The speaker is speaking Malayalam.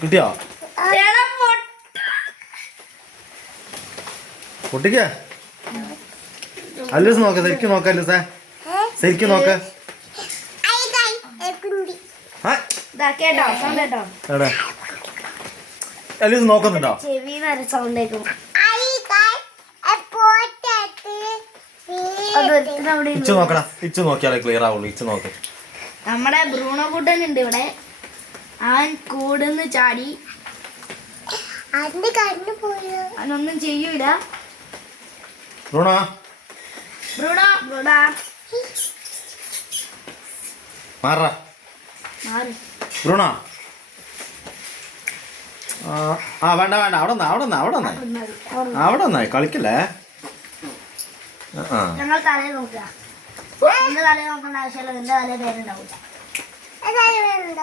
കിട്ടിയോ പൊട്ടിക്ക അല്ലൂസ് നോക്ക ശരിക്കും നോക്ക അല്ലൂസേ ശരിക്കും നോക്ക അല്ലൂസ് നോക്കുന്നുണ്ടോ ഇച്ചു നോക്കടാ ഇച്ചു നോക്കിയാലേ ക്ലിയർ ആവുള്ളൂ ഇച്ചു നോക്ക് നമ്മുടെ ബ്രൂണോ കുട്ടനുണ്ട് ഇവിടെ അവൻ കൂടുന്ന് ചാടി അവനൊന്നും ചെയ്യൂല ബ്രൂണോ ബ്രൂണോ ബ്രൂണോ മാറാ മാറി ബ്രൂണോ ആ വേണ്ട വേണ്ട അവിടെ നിന്നായി കളിക്കല്ലേ ഞങ്ങൾ തലയിൽ നോക്കുക എന്റെ തലയിൽ നോക്കേണ്ട ആവശ്യമില്ല എന്റെ തലയിൽ പേരുണ്ടാവില്ല